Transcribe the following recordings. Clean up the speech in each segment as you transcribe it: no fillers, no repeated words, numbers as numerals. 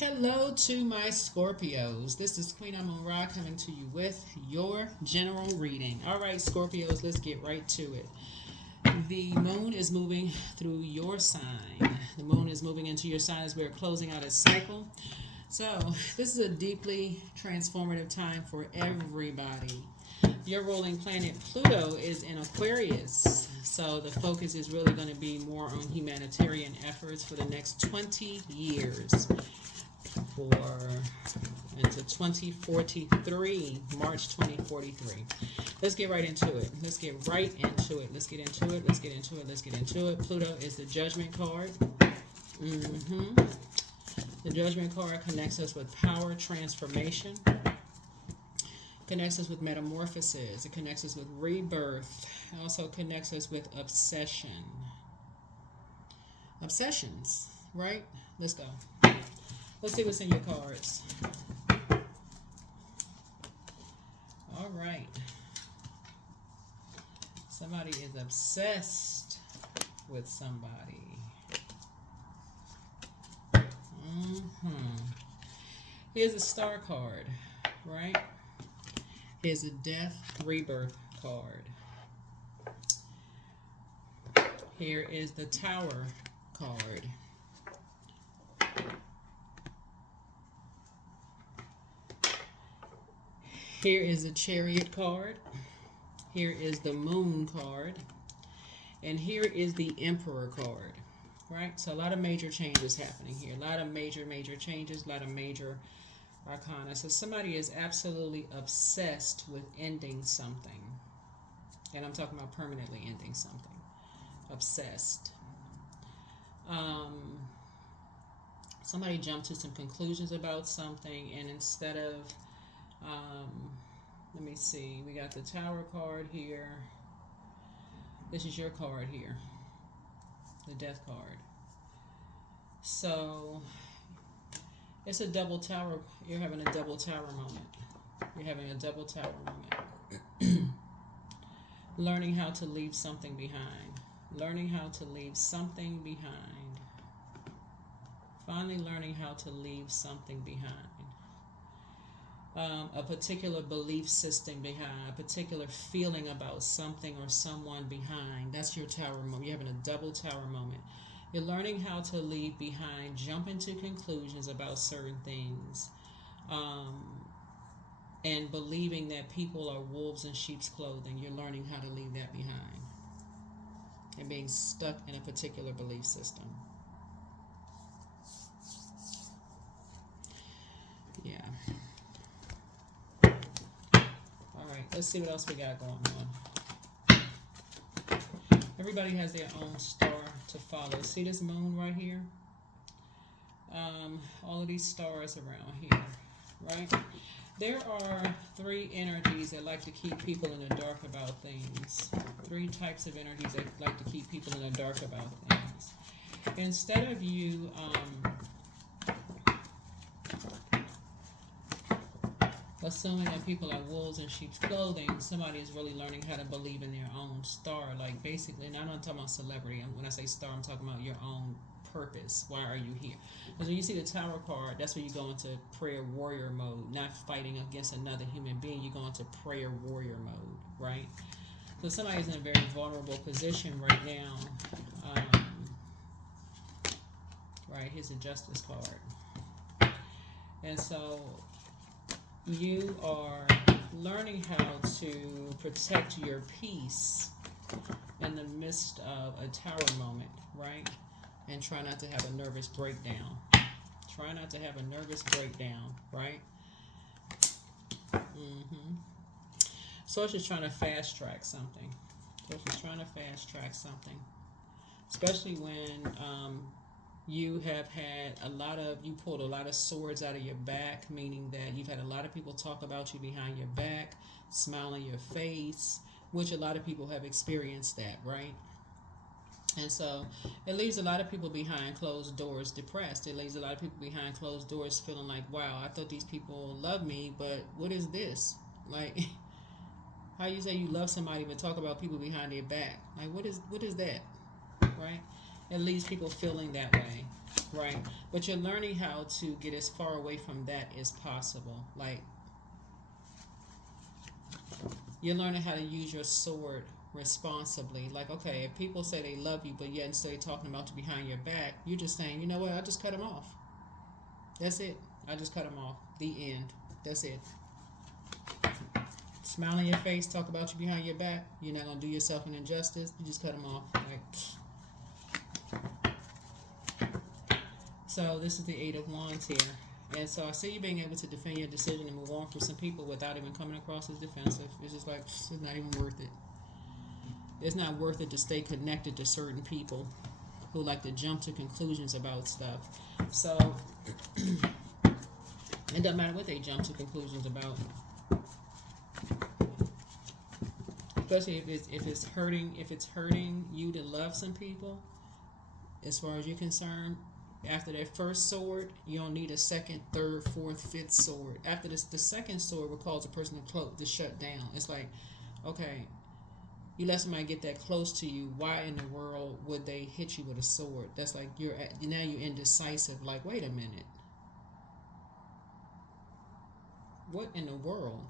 Hello to my Scorpios. This is Queen Amun Ra coming to you with your general reading. All right, Scorpios, let's get right to it. The moon is moving through your sign. The moon is moving into your sign as we're closing out a cycle. So, this is a deeply transformative time for everybody. Your ruling planet Pluto is in Aquarius. So, the focus is really going to be more on humanitarian efforts for the next 20 years. Into 2043, March 2043. Let's get right into it. Let's get right into it. Let's get into it. Let's get into it. Let's get into it. Pluto is the Judgment card. The Judgment card connects us with power, transformation. Connects us with metamorphosis. It connects us with rebirth. It also connects us with obsession. Obsessions, right? Let's go. Let's see what's in your cards. All right. Somebody is obsessed with somebody. Here's a star card, right? Here's a death rebirth card. Here is the Tower card. Here is a Chariot card. Here is the Moon card. And here is the Emperor card. Right? So a lot of major changes happening here. A lot of major changes. A lot of major arcana. So somebody is absolutely obsessed with ending something. And I'm talking about permanently ending something. Obsessed. Somebody jumped to some conclusions about something, and instead of let me see. We got the Tower card here. This is your card here. The Death card. So, it's a double tower. You're having a double tower moment. You're having a double tower moment. Learning how to leave something behind. Learning how to leave something behind. Finally learning how to leave something behind. A particular belief system behind, a particular feeling about something or someone behind. That's your tower moment. You're having a double tower moment. You're learning how to leave behind, jump into conclusions about certain things, and believing that people are wolves in sheep's clothing. You're learning how to leave that behind and being stuck in a particular belief system. Yeah. Let's see what else we got going on. Everybody has their own star to follow. See this moon right here? All of these stars around here, right? There are three energies that like to keep people in the dark about things. Three types of energies that like to keep people in the dark about things. Instead of you assuming that people are wolves in sheep's clothing, somebody is really learning how to believe in their own star. Like basically, and I'm not talking about celebrity. When I say star, I'm talking about your own purpose. Why are you here? Because when you see the Tower card, that's when you go into prayer warrior mode, not fighting against another human being. You go into prayer warrior mode, right? So somebody's in a very vulnerable position right now. Right, here's a Justice card. And so you are learning how to protect your peace in the midst of a tower moment, right? And try not to have a nervous breakdown. Try not to have a nervous breakdown, right? Source is trying to fast track something. Especially when you have had you pulled a lot of swords out of your back, meaning that you've had a lot of people talk about you behind your back, smile in your face, which a lot of people have experienced that, right? And so it leaves a lot of people behind closed doors depressed. It leaves a lot of people behind closed doors feeling like, wow, I thought these people loved me, but what is this? Like, how you say you love somebody but talk about people behind their back? Like, what is that, right? It leaves people feeling that way, right? But you're learning how to get as far away from that as possible. Like, you're learning how to use your sword responsibly. Like, okay, if people say they love you, but yet instead of talking about you behind your back, you're just saying, you know what, I just cut them off. That's it. I just cut them off. The end. That's it. Smile on your face, talk about you behind your back. You're not going to do yourself an injustice. You just cut them off. Like, so this is the Eight of Wands here. And so I see you being able to defend your decision and move on from some people without even coming across as defensive. It's just like, it's not even worth it. It's not worth it to stay connected to certain people who like to jump to conclusions about stuff. So it doesn't matter what they jump to conclusions about. Especially if it's hurting you to love some people, as far as you're concerned. After that first sword, you don't need a second, third, fourth, fifth sword. After this, the second sword will cause a person to shut down. It's like, okay, you let somebody get that close to you. Why in the world would they hit you with a sword? That's like you're indecisive. Like, wait a minute, what in the world?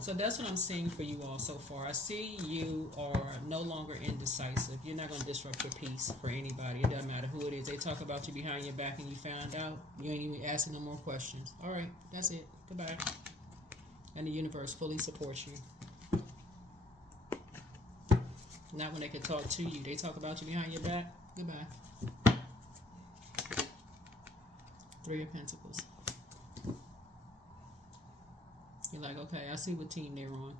So that's what I'm seeing for you all so far. I see you are no longer indecisive. You're not going to disrupt your peace for anybody. It doesn't matter who it is. They talk about you behind your back and you found out. You ain't even asking no more questions. All right, that's it. Goodbye. And the universe fully supports you. Not when they can talk to you. They talk about you behind your back. Goodbye. Three of Pentacles. You're like, okay, I see what team they're on.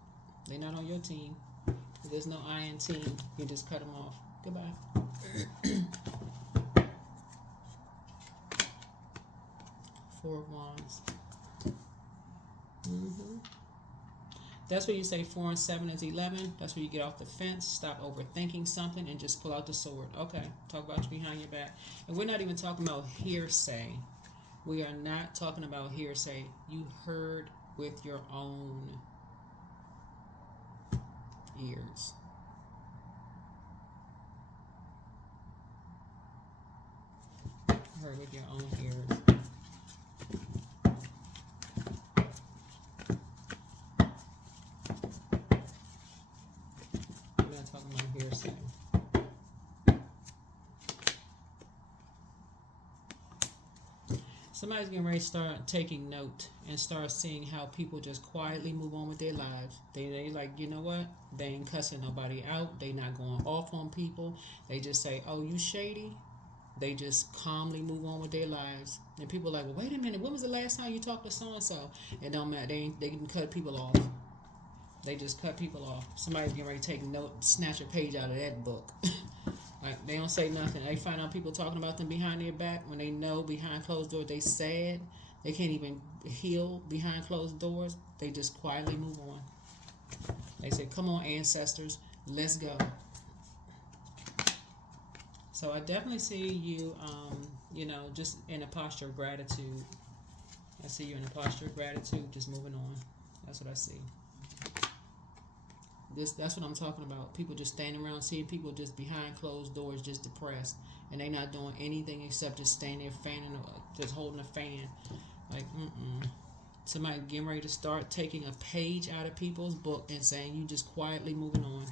They're not on your team. If there's no I in team, you just cut them off. Goodbye. Four of Wands. That's where you say 4 and 7 is 11. That's where you get off the fence, stop overthinking something, and just pull out the sword. Okay, talk about you behind your back. And we're not even talking about hearsay. We are not talking about hearsay. You heard with your own ears. Heard with your own ears. We're not talking about hearsay. Somebody's getting ready to start taking note and start seeing how people just quietly move on with their lives. They like, you know what? They ain't cussing nobody out. They not going off on people. They just say, oh, you shady? They just calmly move on with their lives. And people are like, well, wait a minute. When was the last time you talked to so-and-so? It don't matter. They can cut people off. They just cut people off. Somebody's getting ready to take note, snatch a page out of that book. Like, they don't say nothing. They find out people talking about them behind their back when they know behind closed doors they sad. They can't even heal behind closed doors. They just quietly move on. They say, come on, ancestors, let's go. So I definitely see you, just in a posture of gratitude. I see you in a posture of gratitude, just moving on. That's what I see. That's what I'm talking about. People just standing around, seeing people just behind closed doors, just depressed, and they not doing anything except just standing there fanning, just holding a fan. Like, Somebody getting ready to start taking a page out of people's book and saying you just quietly moving on.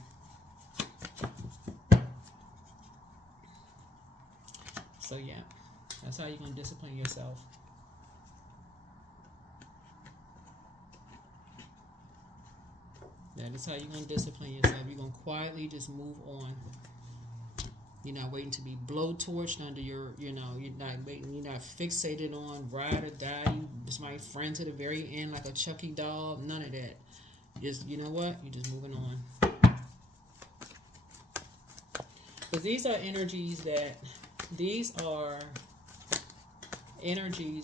So yeah, that's how you're gonna discipline yourself. That is how you're going to discipline yourself. You're going to quietly just move on. You're not waiting to be blowtorched under your, you're not waiting, you're not fixated on ride or die. You just my friend to the very end like a Chucky doll. None of that. Just, you know what? You're just moving on. Because these are energies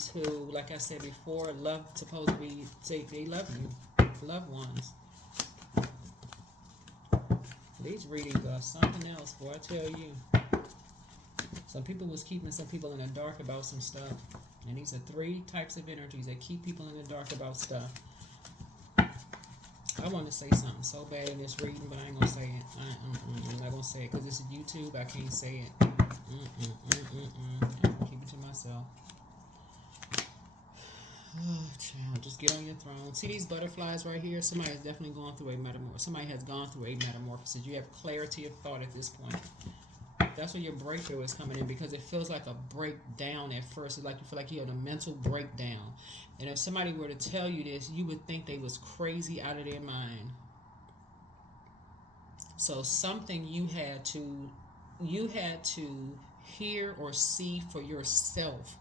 who, like I said before, love supposed to be, say they love you. Loved ones. These readings are something else, boy, I tell you. Some people was keeping some people in the dark about some stuff. And these are 3 types of energies that keep people in the dark about stuff. I want to say something so bad in this reading, but I ain't gonna say it. I'm not gonna say it because this is YouTube. I can't say it. Keep it to myself. Oh, child, just get on your throne. See these butterflies right here? Somebody is definitely going through a metamorphosis. Somebody has gone through a metamorphosis. You have clarity of thought at this point. That's where your breakthrough is coming in, because it feels like a breakdown at first. It's like you feel like you have a mental breakdown. And if somebody were to tell you this, you would think they was crazy out of their mind. So something you had to hear or see for yourself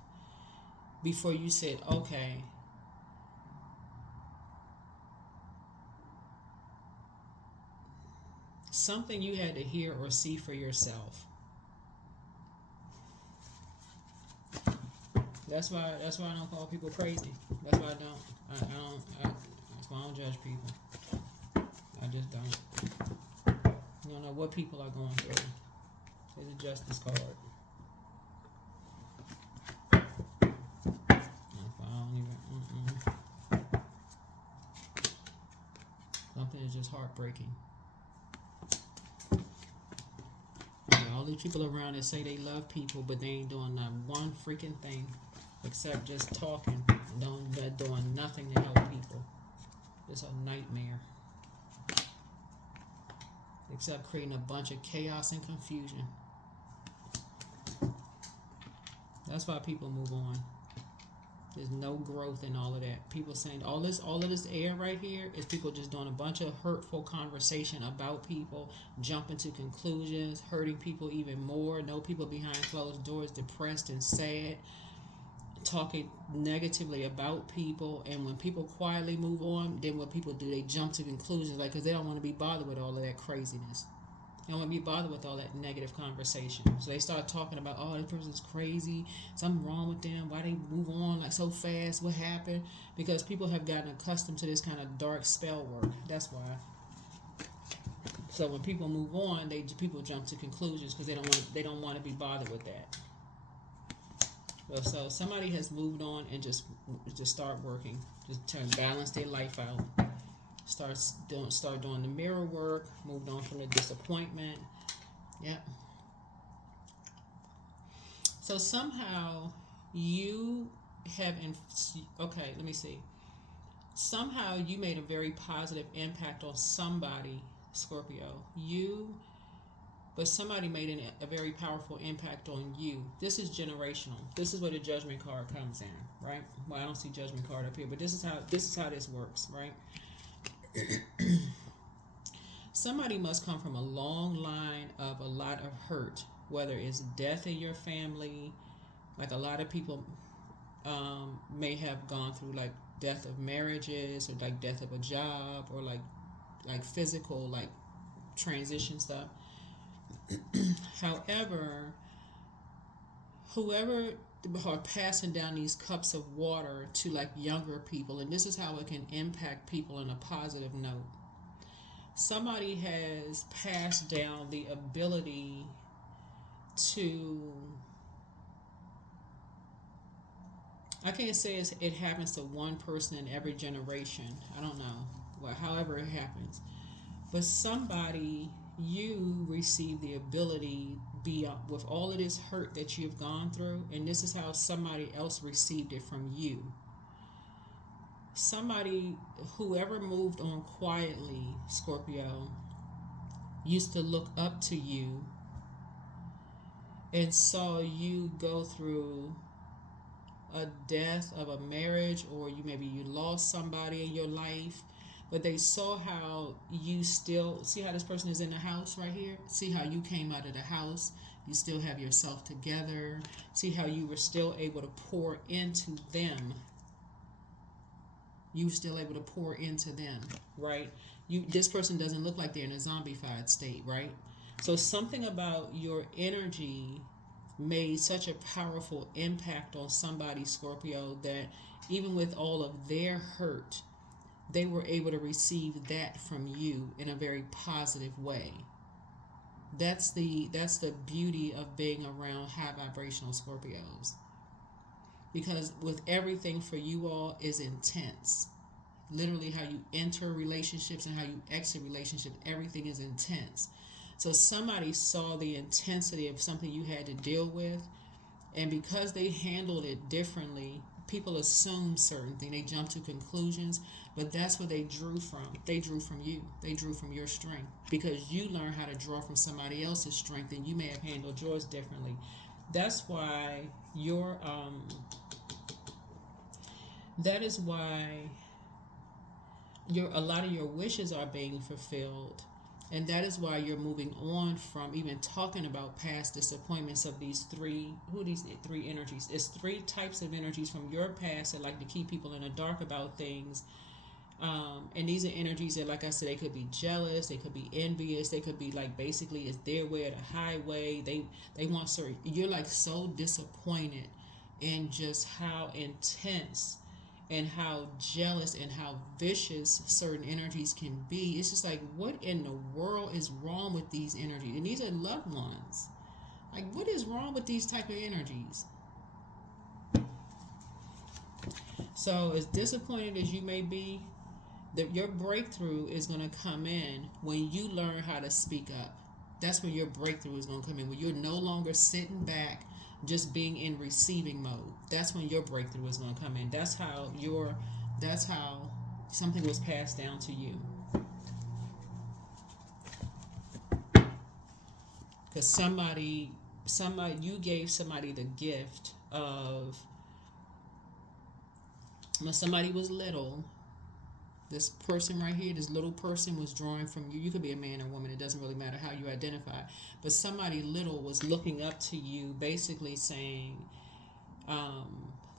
before you said, okay, something you had to hear or see for yourself. That's why I don't call people crazy. That's why I don't. That's why I don't judge people. I just don't. You don't know what people are going through. There's a justice card. Something is just heartbreaking. All these people around that say they love people, but they ain't doing not one freaking thing except just talking, doing nothing to help people. It's a nightmare. Except creating a bunch of chaos and confusion. That's why people move on. There's no growth in all of that. People saying all of this air right here is people just doing a bunch of hurtful conversation about people, jumping to conclusions, hurting people even more. Know people behind closed doors, depressed and sad, talking negatively about people. And when people quietly move on, then what people do, they jump to conclusions, like, because they don't want to be bothered with all of that craziness. They don't want to be bothered with all that negative conversation. So they start talking about, oh, this person's crazy, something wrong with them, why they move on like so fast, what happened? Because people have gotten accustomed to this kind of dark spell work. That's why. So when people move on, people jump to conclusions because they don't want to be bothered with that. Well, so somebody has moved on and just start working, just balance their life out. Start doing the mirror work. Moved on from the disappointment. Yep. So somehow you have okay. Let me see. Somehow you made a very positive impact on somebody, Scorpio. But somebody made a very powerful impact on you. This is generational. This is where the Judgment card comes in, right? Well, I don't see Judgment card up here, but this is how this works, right? Somebody must come from a long line of a lot of hurt, whether it's death in your family, like a lot of people may have gone through like death of marriages, or like death of a job, or like physical like transition stuff. However, whoever are passing down these cups of water to like younger people, and this is how it can impact people in a positive note. Somebody has passed down the ability to, I can't say it happens to one person in every generation. I don't know. Well, however it happens. But somebody, you receive the ability with all of this hurt that you've gone through, and this is how somebody else received it from you. Somebody, whoever moved on quietly, Scorpio, used to look up to you and saw you go through a death of a marriage, or maybe you lost somebody in your life, but they saw how you still see how this person is in the house right here. See how you came out of the house. You still have yourself together. See how you were still able to pour into them. You were still able to pour into them, right? This person doesn't look like they're in a zombified state, right? So something about your energy made such a powerful impact on somebody, Scorpio, that even with all of their hurt, they were able to receive that from you in a very positive way. That's the beauty of being around high vibrational Scorpios. Because with everything for you all is intense. literally how you enter relationships and how you exit relationships. Everything is intense. So somebody saw the intensity of something you had to deal with, and because they handled it differently, people assume certain things. They jump to conclusions, but that's what they drew from. They drew from you. They drew from your strength because you learned how to draw from somebody else's strength, and you may have handled yours differently. That's why that is why a lot of your wishes are being fulfilled, and that is why you're moving on from even talking about past disappointments of these three energies. It's three types of energies from your past that like to keep people in the dark about things. And these are energies that, like I said, they could be jealous, they could be envious, they could be like basically it's their way or the highway. They want certain. You're like so disappointed in just how intense and how jealous and how vicious certain energies can be. It's just like, what in the world is wrong with these energies? And these are loved ones. Like, what is wrong with these type of energies? So as disappointed as you may be, that your breakthrough is going to come in when you learn how to speak up. That's when your breakthrough is going to come in, when you're no longer sitting back just being in receiving mode. That's when your breakthrough is going to come in. That's how something was passed down to you. Because somebody you gave somebody the gift of, when somebody was little, this person right here, this little person was drawing from you. You could be a man or woman. It doesn't really matter how you identify. But somebody little was looking up to you, basically saying,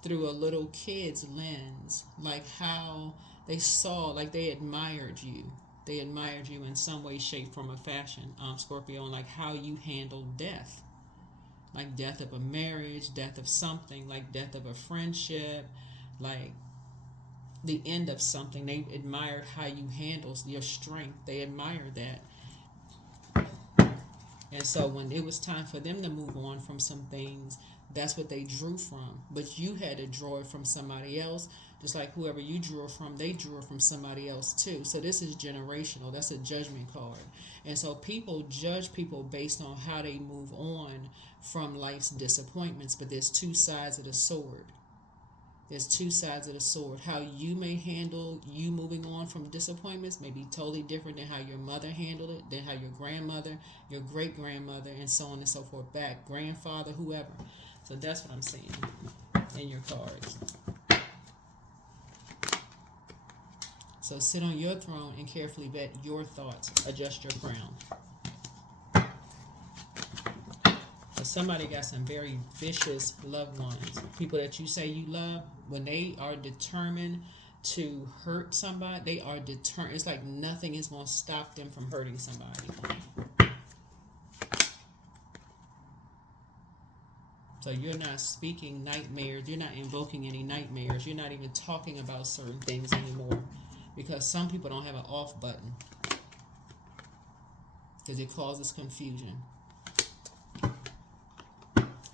through a little kid's lens, like how they saw, like they admired you. They admired you in some way, shape, form, or fashion, Scorpio, and like how you handled death. Like death of a marriage, death of something, like death of a friendship, like the end of something. They admired how you handle your strength. They admired that. And so when it was time for them to move on from some things, that's what they drew from. But you had to draw it from somebody else. Just like whoever you drew it from, they drew it from somebody else too. So this is generational. That's a judgment card. And so people judge people based on how they move on from life's disappointments. But there's two sides of the sword. There's two sides of the sword. How you may handle you moving on from disappointments may be totally different than how your mother handled it, than how your grandmother, your great-grandmother, and so on and so forth, back, grandfather, whoever. So that's what I'm seeing in your cards. So sit on your throne and carefully vet your thoughts. Adjust your crown. Somebody got some very vicious loved ones. People that you say you love, when they are determined to hurt somebody, they are determined. It's like nothing is going to stop them from hurting somebody. So you're not speaking nightmares. You're not invoking any nightmares. You're not even talking about certain things anymore. Because some people don't have an off button. Because it causes confusion.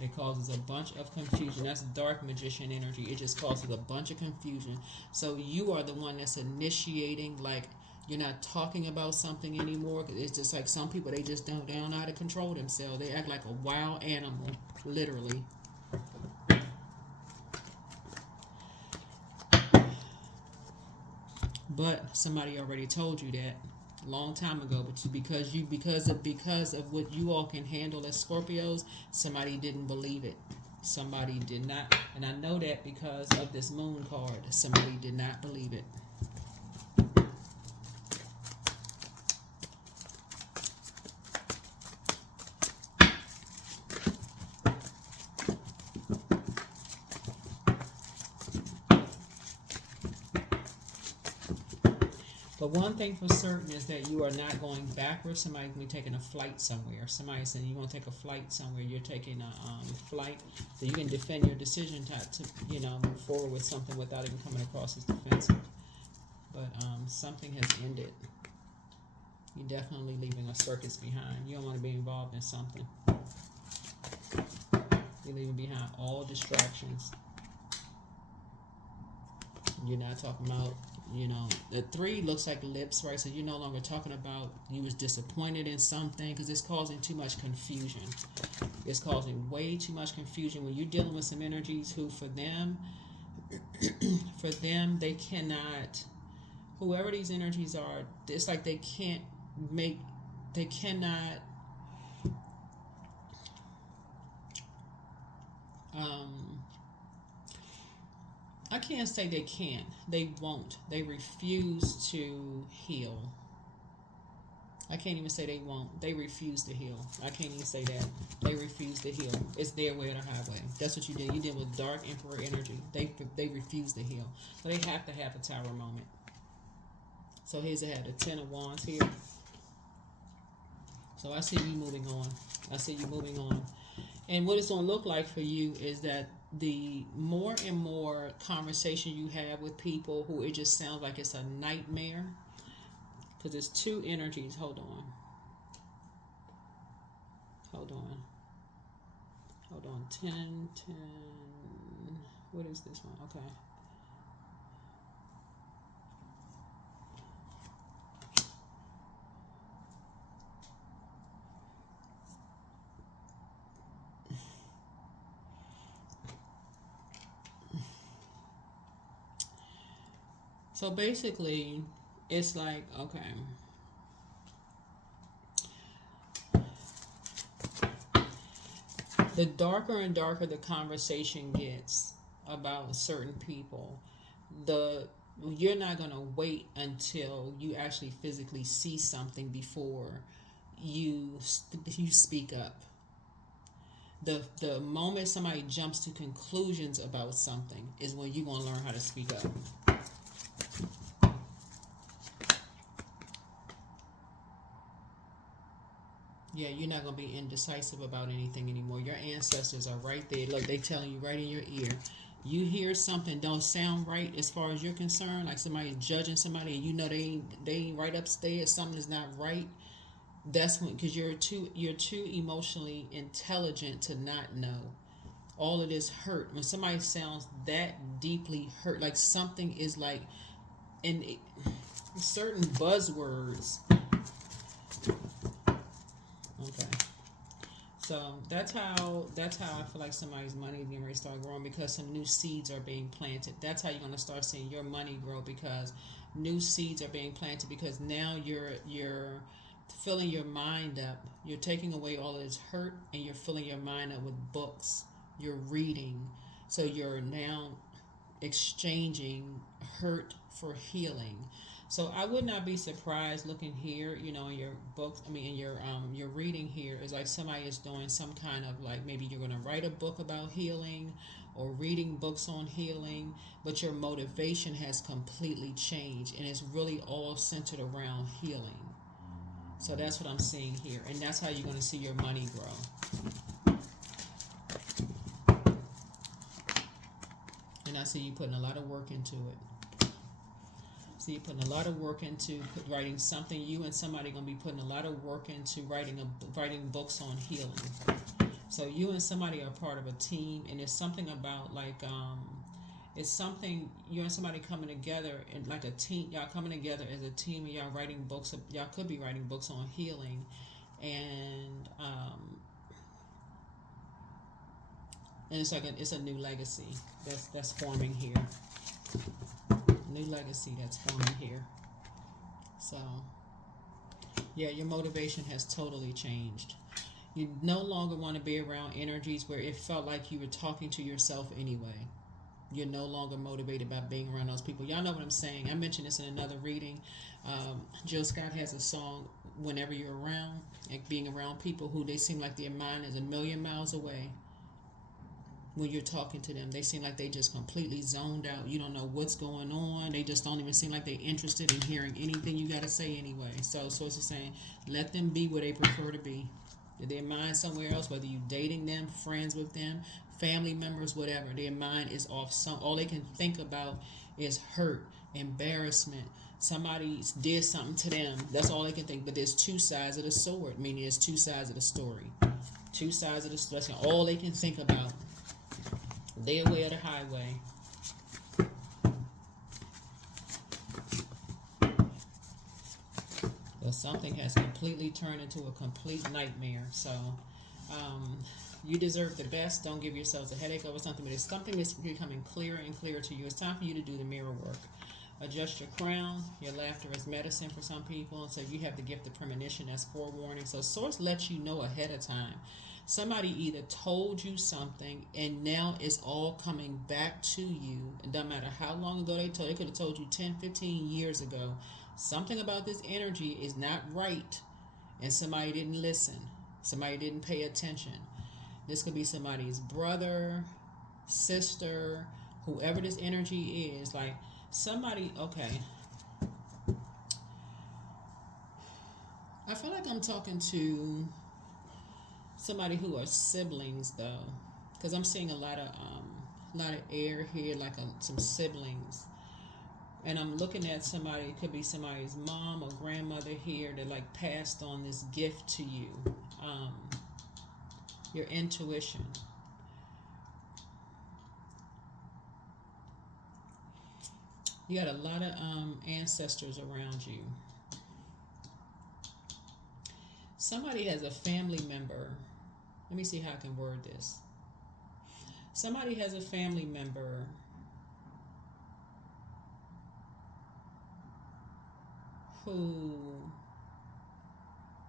It causes a bunch of confusion. That's dark magician energy. It just causes a bunch of confusion. So you are the one that's initiating, like you're not talking about something anymore. It's just like some people, they don't know how to control themselves. They act like a wild animal, literally. But somebody already told you that a long time ago, but because of what you all can handle as Scorpios, somebody didn't believe it. Somebody did not, and I know that because of this moon card. Somebody did not believe it. But one thing for certain is that you are not going backwards. Somebody's going to be taking a flight somewhere. Somebody said you want to take a flight somewhere. You're taking a flight, so you can defend your decision to move forward with something without even coming across as defensive. But something has ended. You're definitely leaving a circus behind. You don't want to be involved in something. You're leaving behind all distractions. You're not talking about You know, the 3 looks like lips, right? So you're no longer talking about you was disappointed in something, because it's causing too much confusion. It's causing way too much confusion when you're dealing with some energies who, for them, they cannot, whoever these energies are, it's like they cannot, I can't say they can't. They won't. They refuse to heal. I can't even say they won't. They refuse to heal. I can't even say that. They refuse to heal. It's their way or the highway. That's what you did. You did with dark emperor energy. They refuse to heal. So they have to have a tower moment. So here's I have the 10 of Wands here. So I see you moving on. I see you moving on. And what it's going to look like for you is that the more and more conversation you have with people who it just sounds like it's a nightmare, because there's 2 energies. Hold on. Hold on. 10. What is this one? Okay. So basically, it's like, okay. The darker and darker the conversation gets about certain people, you're not going to wait until you actually physically see something before you speak up. The moment somebody jumps to conclusions about something is when you're going to learn how to speak up. Yeah, you're not going to be indecisive about anything anymore. Your ancestors are right there. Look, they telling you right in your ear. You hear something don't sound right as far as you're concerned, like somebody judging somebody and you know they ain't right upstairs, something is not right. That's when, because you're too emotionally intelligent to not know. All of this hurt, when somebody sounds that deeply hurt, like something is like, and certain buzzwords. Okay, so that's how I feel like somebody's money is getting ready to start growing, because some new seeds are being planted. That's how you're going to start seeing your money grow, because new seeds are being planted, because now you're filling your mind up. You're taking away all of this hurt and you're filling your mind up with books. You're reading. So you're now exchanging hurt for healing. So I would not be surprised looking here, in your books. I mean, in your reading here is like somebody is doing some kind of, like, maybe you're going to write a book about healing or reading books on healing, but your motivation has completely changed and it's really all centered around healing. So that's what I'm seeing here, and that's how you're going to see your money grow. And I see you putting a lot of work into it. So you're putting a lot of work into writing something. You and somebody going to be putting a lot of work into writing books on healing. So you and somebody are part of a team, and it's something about like it's something, you and somebody coming together and like a team. Y'all coming together as a team, and y'all writing books. Y'all could be writing books on healing, and it's like it's a new legacy that's forming here. New legacy that's forming here. So yeah, your motivation has totally changed. You no longer want to be around energies where it felt like you were talking to yourself anyway. You're no longer motivated by being around those people. Y'all know what I'm saying. I mentioned this in another reading. Jill Scott has a song, Whenever You're Around, like being around people who they seem like their mind is a million miles away. When you're talking to them, they seem like they just completely zoned out. You don't know what's going on. They just don't even seem like they're interested in hearing anything you got to say anyway. So it's just saying, let them be where they prefer to be. Their mind somewhere else, whether you're dating them, friends with them, family members, whatever. Their mind is off. All they can think about is hurt, embarrassment. Somebody did something to them. That's all they can think. But there's 2 sides of the sword, meaning there's 2 sides of the story. 2 sides of the story. That's all they can think about. Their way or the highway. Something has completely turned into a complete nightmare. So, you deserve the best. Don't give yourselves a headache over something, but if something is becoming clearer and clearer to you, it's time for you to do the mirror work. Adjust your crown. Your laughter is medicine for some people. So you have the gift of premonition. That's forewarning. So Source lets you know ahead of time. Somebody either told you something and now it's all coming back to you. It doesn't matter how long ago they told. They could have told you 10, 15 years ago. Something about this energy is not right. And somebody didn't listen. Somebody didn't pay attention. This could be somebody's brother, sister, whoever this energy is. Like somebody, okay. I feel like I'm talking to somebody who are siblings though, because I'm seeing a lot of air here, like some siblings, and I'm looking at somebody. It could be somebody's mom or grandmother here that like passed on this gift to you, your intuition. You got a lot of ancestors around you. Somebody has a family member. Let me see how I can word this. Somebody has a family member who,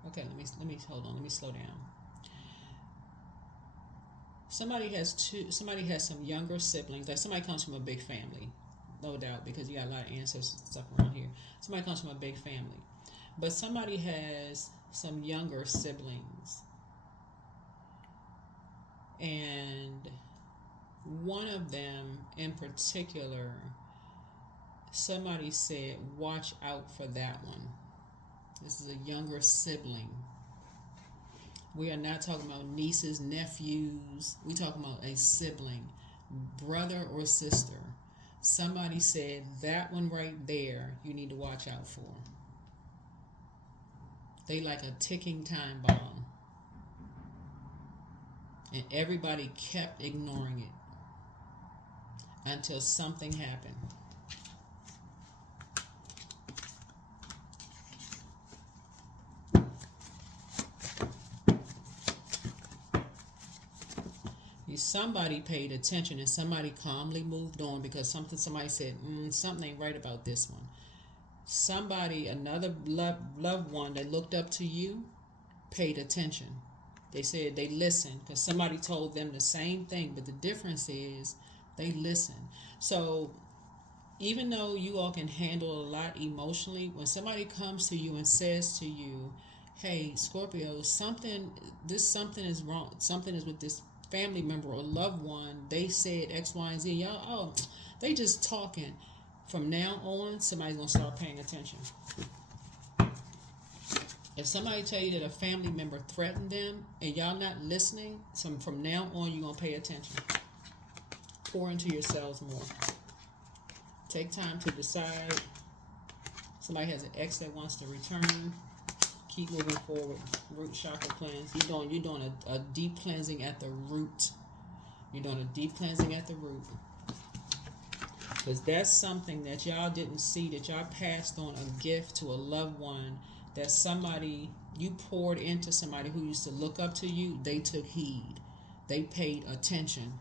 okay, let me hold on, let me slow down. Somebody has some younger siblings. Like somebody comes from a big family, no doubt, because you got a lot of ancestors and stuff around here. Somebody comes from a big family. But somebody has some younger siblings. And one of them in particular, somebody said, watch out for that one. This is a younger sibling. We are not talking about nieces, nephews. We're talking about a sibling, brother or sister. Somebody said, that one right there, you need to watch out for. They like a ticking time bomb. And everybody kept ignoring it until something happened. Somebody paid attention and somebody calmly moved on because somebody said, something ain't right about this one. Somebody, another loved one that looked up to you, paid attention. They said they listened because somebody told them the same thing, but the difference is they listened. So even though you all can handle a lot emotionally, when somebody comes to you and says to you, hey, Scorpio, something is wrong. Something is with this family member or loved one. They said X, Y, and Z. Y'all, they just talking. From now on, somebody's going to start paying attention. If somebody tell you that a family member threatened them and y'all not listening, from now on, you're going to pay attention. Pour into yourselves more. Take time to decide. Somebody has an ex that wants to return. Keep moving forward. Root chakra cleanse. You're doing a deep cleansing at the root. You're doing a deep cleansing at the root. Because that's something that y'all didn't see, that y'all passed on a gift to a loved one, that somebody, you poured into somebody who used to look up to you, they took heed. They paid attention.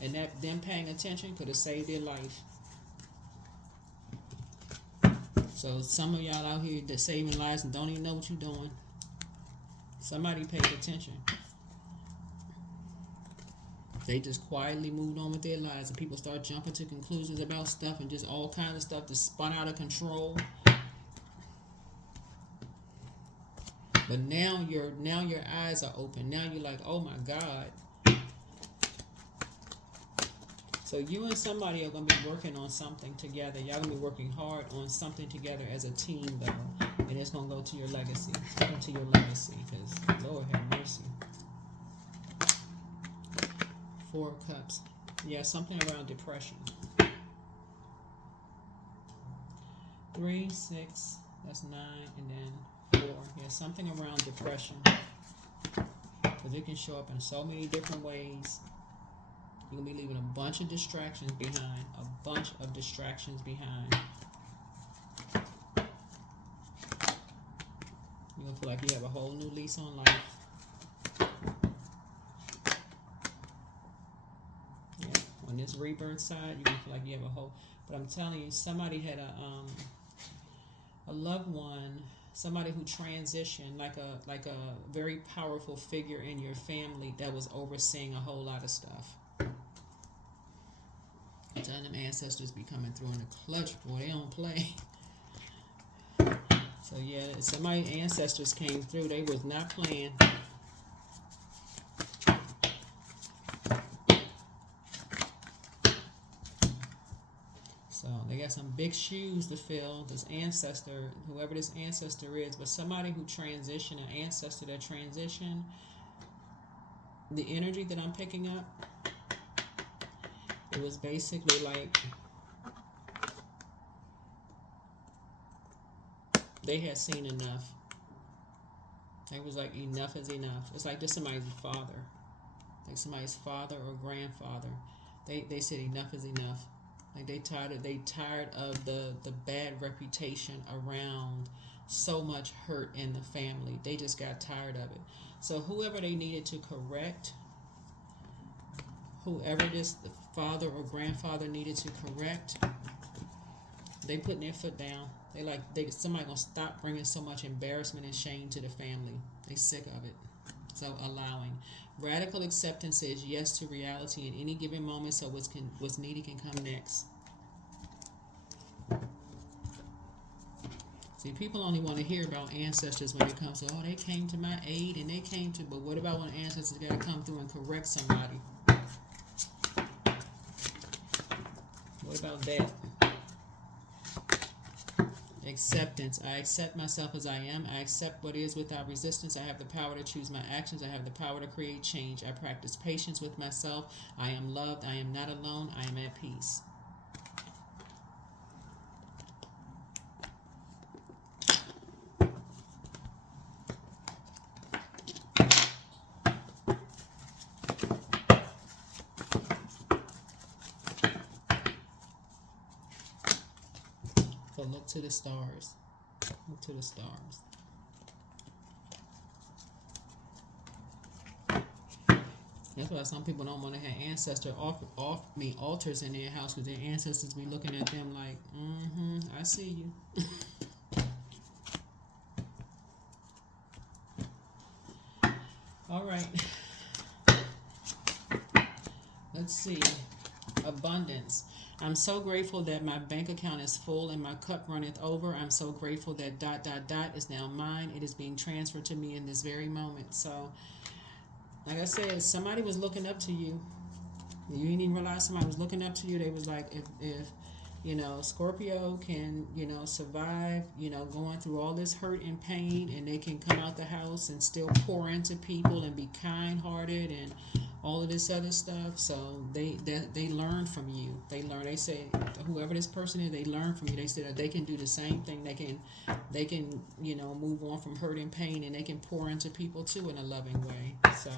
And that them paying attention could have saved their life. So some of y'all out here that saving lives and don't even know what you're doing. Somebody paid attention. They just quietly moved on with their lives, and people start jumping to conclusions about stuff and just all kinds of stuff that spun out of control. But now your eyes are open. Now you're like, oh my God. So you and somebody are going to be working on something together. Y'all going to be working hard on something together as a team, though. And it's going to go to your legacy. It's going to your legacy, because Lord have mercy. 4 of Cups. Yeah, something around depression. 3, 6, that's 9, and then 4. Yeah, something around depression. Because it can show up in so many different ways. You're going to be leaving a bunch of distractions behind. A bunch of distractions behind. You're going to feel like you have a whole new lease on life. Yeah, on this rebirth side, you're going to feel like you have a whole... But I'm telling you, somebody had a loved one, somebody who transitioned, like a very powerful figure in your family that was overseeing a whole lot of stuff. I'm telling them ancestors be coming through in the clutch, boy, they don't play. So yeah, somebody's ancestors came through, they was not playing. So they got some big shoes to fill, this ancestor, whoever this ancestor is, but somebody who transitioned, an ancestor that transitioned, the energy that I'm picking up, it was basically like they had seen enough. It was like enough is enough. It's like this somebody's father, like somebody's father or grandfather. They said enough is enough. Like they tired of the bad reputation around so much hurt in the family. They just got tired of it. So whoever they needed to correct, whoever this father or grandfather needed to correct, they putting their foot down. Somebody gonna stop bringing so much embarrassment and shame to the family. They sick of it. So allowing radical acceptance is yes to reality in any given moment. So what's needed can come next. See, people only want to hear about ancestors when it comes to, oh, they came to my aid and they came to, but what about when ancestors got to come through and correct somebody? What about that? Acceptance. I accept myself as I am. I accept what is without resistance. I have the power to choose my actions. I have the power to create change. I practice patience with myself. I am loved. I am not alone. I am at peace. So look to the stars. Look to the stars. That's why some people don't want to have altars in their house, because their ancestors be looking at them like, I see you. All right. Let's see. Abundance. I'm so grateful that my bank account is full and my cup runneth over. I'm so grateful that ... is now mine. It is being transferred to me in this very moment. So, like I said, somebody was looking up to you. You didn't even realize somebody was looking up to you. They was like, if Scorpio can, survive, going through all this hurt and pain, and they can come out the house and still pour into people and be kind-hearted and all of this other stuff. So they learn from you. They say, whoever this person is, they learn from you. They said that they can do the same thing. They can move on from hurt and pain, and they can pour into people too in a loving way. So,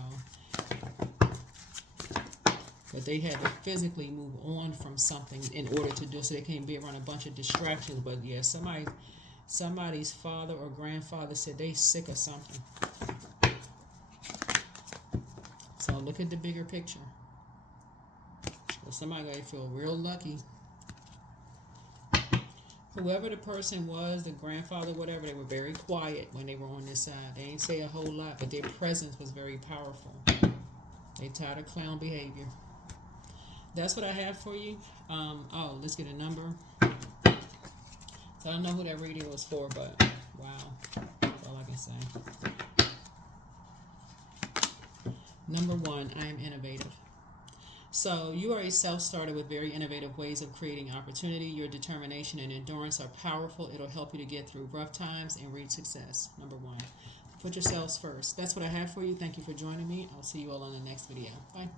but they had to physically move on from something in order to do so. They can't be around a bunch of distractions. But yeah, somebody's father or grandfather said they sick of something. So look at the bigger picture. So somebody gonna feel real lucky. Whoever the person was, the grandfather, whatever, they were very quiet when they were on this side. They ain't say a whole lot, but their presence was very powerful. They tired of clown behavior. That's what I have for you. Let's get a number. So I don't know who that reading was for, but wow, that's all I can say. Number 1, I am innovative. So you are a self-starter with very innovative ways of creating opportunity. Your determination and endurance are powerful. It'll help you to get through rough times and reach success. Number 1, put yourselves first. That's what I have for you. Thank you for joining me. I'll see you all on the next video. Bye.